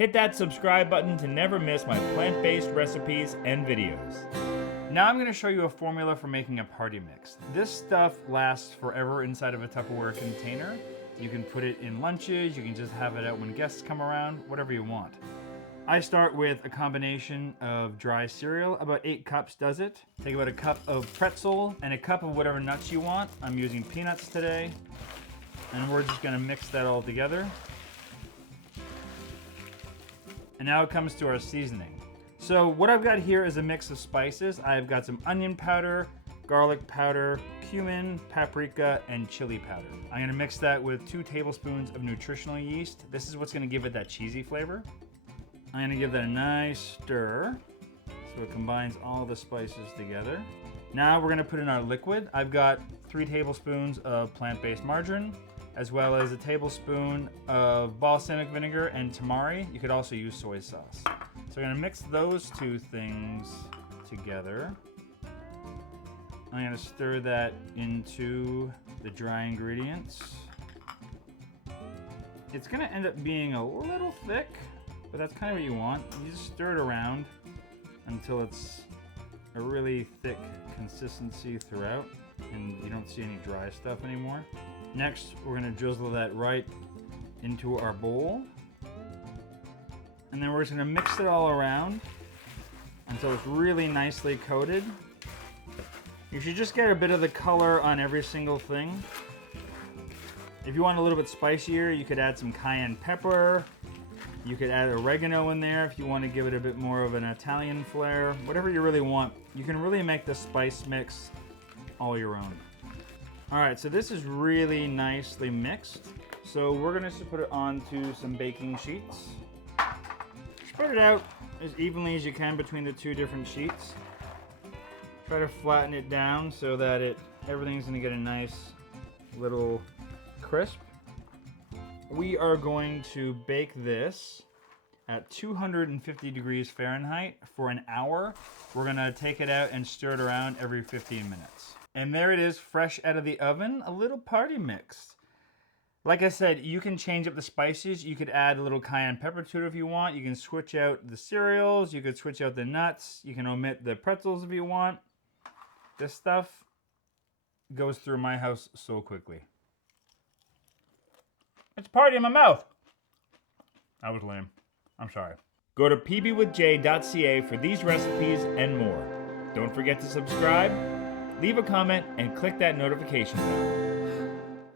Hit that subscribe button to never miss my plant-based recipes and videos. Now I'm going to show you a formula for making a party mix. This stuff lasts forever inside of a Tupperware container. You can put it in lunches, you can just have it out when guests come around, whatever you want. I start with a combination of dry cereal, about 8 cups does it. Take about a cup of pretzel and a cup of whatever nuts you want. I'm using peanuts today. And we're just going to mix that all together. And now it comes to our seasoning. So what I've got here is a mix of spices. I've got some onion powder, garlic powder, cumin, paprika, and chili powder. I'm gonna mix that with 2 tablespoons of nutritional yeast. This is what's gonna give it that cheesy flavor. I'm gonna give that a nice stir so it combines all the spices together. Now we're gonna put in our liquid. I've got 3 tablespoons of plant-based margarine, as well as a tablespoon of balsamic vinegar and tamari. You could also use soy sauce. So we're gonna mix those 2 things together. I'm gonna stir that into the dry ingredients. It's gonna end up being a little thick, but that's kind of what you want. You just stir it around until it's a really thick consistency throughout and you don't see any dry stuff anymore. Next, we're gonna drizzle that right into our bowl. And then we're just gonna mix it all around until it's really nicely coated. You should just get a bit of the color on every single thing. If you want a little bit spicier, you could add some cayenne pepper. You could add oregano in there if you want to give it a bit more of an Italian flair. Whatever you really want. You can really make the spice mix all your own. All right, so this is really nicely mixed. So we're gonna just put it onto some baking sheets. Spread it out as evenly as you can between the 2 different sheets. Try to flatten it down so that everything's gonna get a nice little crisp. We are going to bake this at 250 degrees Fahrenheit for an hour. We're gonna take it out and stir it around every 15 minutes. And there it is, fresh out of the oven, a little party mix. Like I said, you can change up the spices. You could add a little cayenne pepper to it if you want. You can switch out the cereals. You could switch out the nuts. You can omit the pretzels if you want. This stuff goes through my house so quickly. It's a party in my mouth. That was lame. I'm sorry. Go to pbwithj.ca for these recipes and more. Don't forget to subscribe, leave a comment, and click that notification bell.